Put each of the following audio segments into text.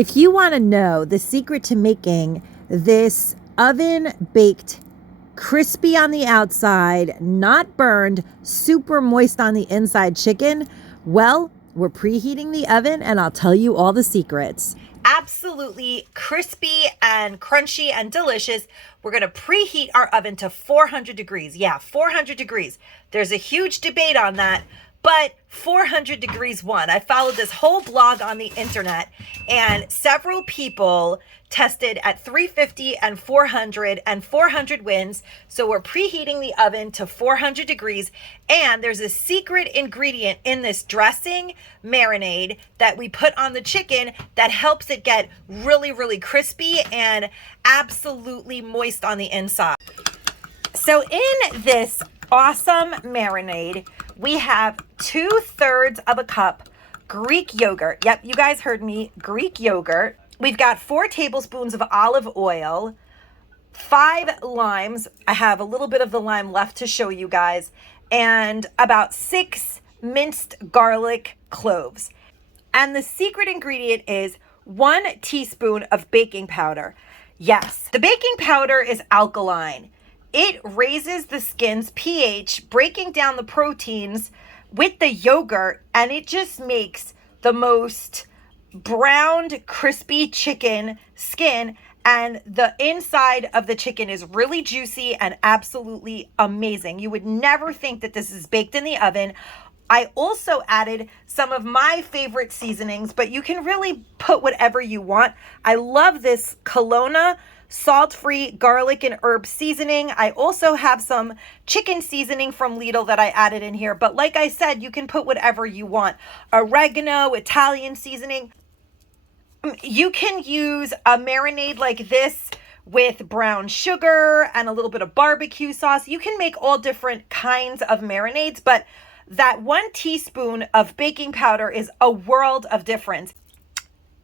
If you want to know the secret to making this oven-baked, crispy on the outside, not burned, super moist on the inside chicken, well, we're preheating the oven and I'll tell you all the secrets. Absolutely crispy and crunchy and delicious. We're going to preheat our oven to 400 degrees. Yeah, 400 degrees. There's a huge debate on that, but 400 degrees won. I followed this whole blog on the internet and several people tested at 350 and 400 wins. So we're preheating the oven to 400 degrees. And there's a secret ingredient in this dressing marinade that we put on the chicken that helps it get really, really crispy and absolutely moist on the inside. So in this awesome marinade, we have 2/3 of a cup Greek yogurt. Yep, you guys heard me, Greek yogurt. We've got 4 tablespoons of olive oil, 5 limes. I have a little bit of the lime left to show you guys, and about 6 minced garlic cloves. And the secret ingredient is 1 teaspoon of baking powder. Yes, the baking powder is alkaline. It raises the skin's pH, breaking down the proteins with the yogurt, and it just makes the most browned, crispy chicken skin, and the inside of the chicken is really juicy and absolutely amazing. You would never think that this is baked in the oven. I also added some of my favorite seasonings, but you can really put whatever you want. I love this Kelowna salt-free garlic and herb seasoning. I also have some chicken seasoning from Lidl that I added in here. But like I said, you can put whatever you want. Oregano, Italian seasoning. You can use a marinade like this with brown sugar and a little bit of barbecue sauce. You can make all different kinds of marinades, but that 1 teaspoon of baking powder is a world of difference.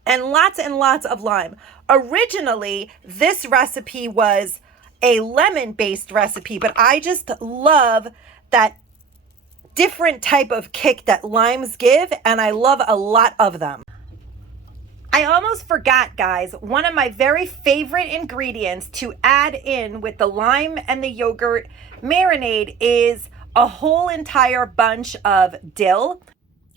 And lots of lime. Originally, this recipe was a lemon-based recipe, but I just love that different type of kick that limes give, and I love a lot of them. I almost forgot, guys, one of my very favorite ingredients to add in with the lime and the yogurt marinade is a whole entire bunch of dill.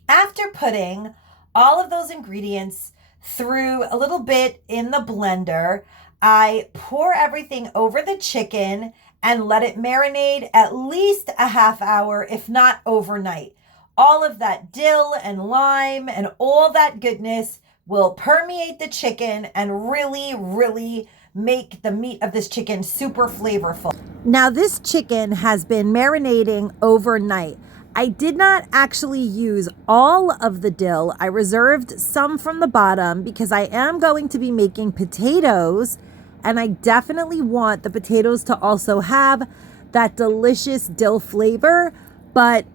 After putting all of those ingredients through a little bit in the blender, I pour everything over the chicken and let it marinate at least a half hour, if not overnight. All of that dill and lime and all that goodness will permeate the chicken and really, really make the meat of this chicken super flavorful. Now, this chicken has been marinating overnight. I did not actually use all of the dill. I reserved some from the bottom because I am going to be making potatoes, and I definitely want the potatoes to also have that delicious dill flavor, but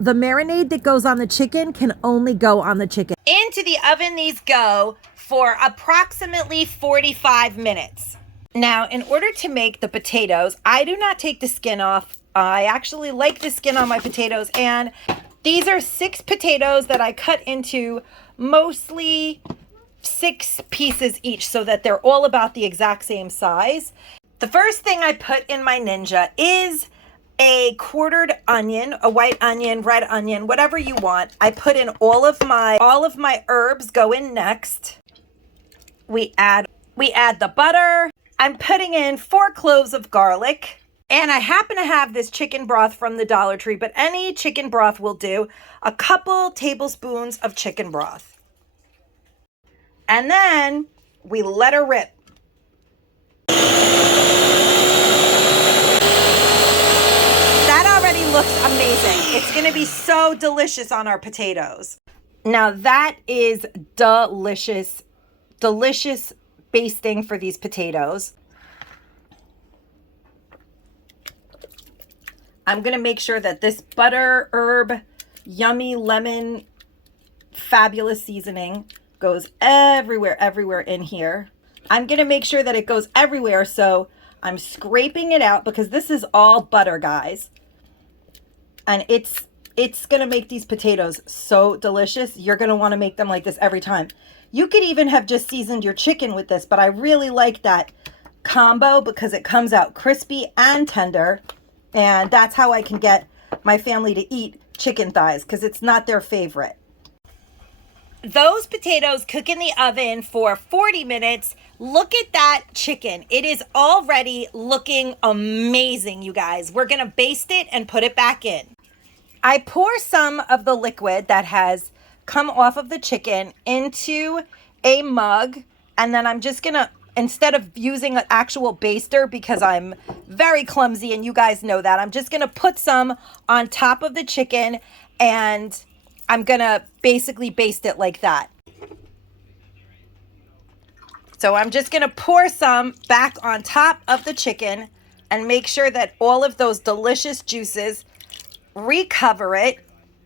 the marinade that goes on the chicken can only go on the chicken. Into the oven these go for approximately 45 minutes. Now, in order to make the potatoes, I do not take the skin off. I actually like the skin on my potatoes, and these are 6 potatoes that I cut into mostly 6 pieces each so that they're all about the exact same size. The first thing I put in my Ninja is a quartered onion, a white onion, red onion, whatever you want. I put in all of my herbs go in next. We add the butter. I'm putting in 4 cloves of garlic. And I happen to have this chicken broth from the Dollar Tree, but any chicken broth will do. A couple tablespoons of chicken broth. And then we let her rip. That already looks amazing. It's going to be so delicious on our potatoes. Now that is delicious, delicious basting for these potatoes. I'm going to make sure that this butter, herb, yummy lemon, fabulous seasoning goes everywhere in here. I'm going to make sure that it goes everywhere, so I'm scraping it out because this is all butter, guys. And it's going to make these potatoes so delicious. You're going to want to make them like this every time. You could even have just seasoned your chicken with this, but I really like that combo because it comes out crispy and tender. And that's how I can get my family to eat chicken thighs, because it's not their favorite. Those potatoes cook in the oven for 40 minutes. Look at that chicken. It is already looking amazing, you guys. We're gonna baste it and put it back in. I pour some of the liquid that has come off of the chicken into a mug, and then I'm just gonna, instead of using an actual baster because I'm very clumsy and you guys know that, I'm just gonna put some on top of the chicken and I'm gonna basically baste it like that. So I'm just gonna pour some back on top of the chicken and make sure that all of those delicious juices recover it.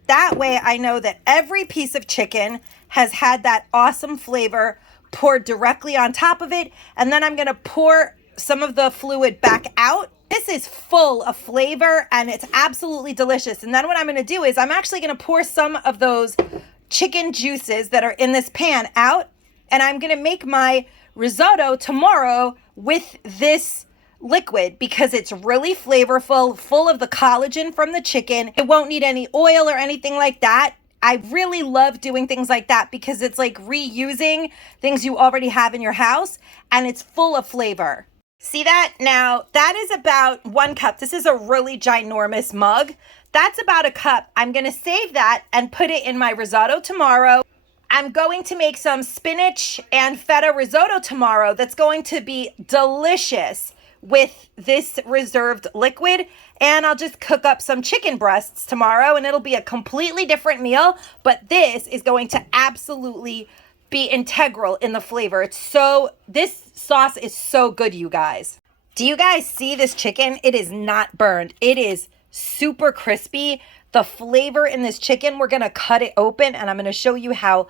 That way I know that every piece of chicken has had that awesome flavor poured directly on top of it. And then I'm gonna pour some of the fluid back out. This is full of flavor and it's absolutely delicious. And then what I'm gonna do is I'm actually gonna pour some of those chicken juices that are in this pan out, and I'm gonna make my risotto tomorrow with this liquid because it's really flavorful, full of the collagen from the chicken. It won't need any oil or anything like that. I really love doing things like that because it's like reusing things you already have in your house and it's full of flavor. See that? Now, that is about 1 cup. This is a really ginormous mug. That's about a cup. I'm gonna save that and put it in my risotto tomorrow. I'm going to make some spinach and feta risotto tomorrow that's going to be delicious with this reserved liquid. And I'll just cook up some chicken breasts tomorrow and it'll be a completely different meal, but this is going to absolutely be integral in the flavor. This sauce is so good, you guys. Do you guys see this chicken? It is not burned. It is super crispy. The flavor in this chicken, we're gonna cut it open and I'm gonna show you how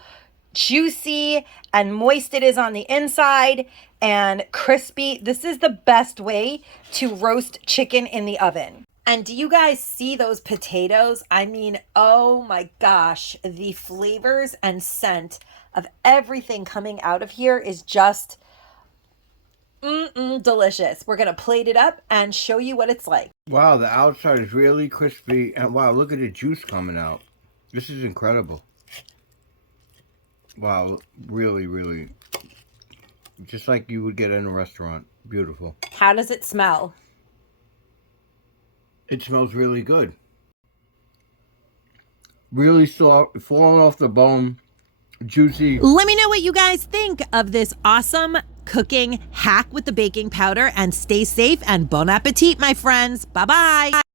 juicy and moist it is on the inside and crispy. This is the best way to roast chicken in the oven. And do you guys see those potatoes? I mean, oh my gosh, the flavors and scent of everything coming out of here is just delicious. We're gonna plate it up and show you what it's like. Wow, the outside is really crispy, and wow, look at the juice coming out. This is incredible. Wow, really, really, just like you would get in a restaurant. Beautiful. How does it smell? It smells really good. Really soft, falling off the bone, juicy. Let me know what you guys think of this awesome cooking hack with the baking powder, and stay safe and bon appetit, my friends. Bye-bye.